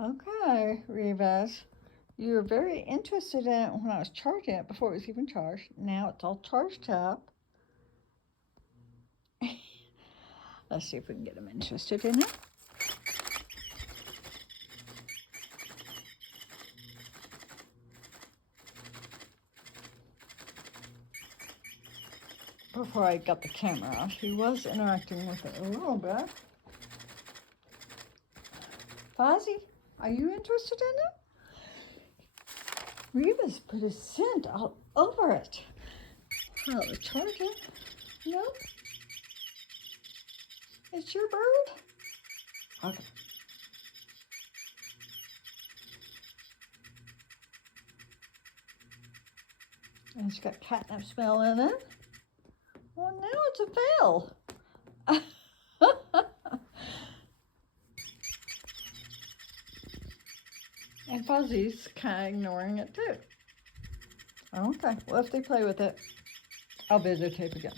Okay, Revus. You were very interested in it when I was charging it before it was even charged. Now it's all charged up. Let's see if we can get him interested in it. Before I got the camera off, he was interacting with it a little bit. Fozzie, are you interested in it? Revus put his scent all over it. How to charge it? No? It's your bird? Okay. And it's got catnip smell in it. Well, now it's a fail. And Fozzie's kind of ignoring it too. Okay, well, if they play with it, I'll videotape again.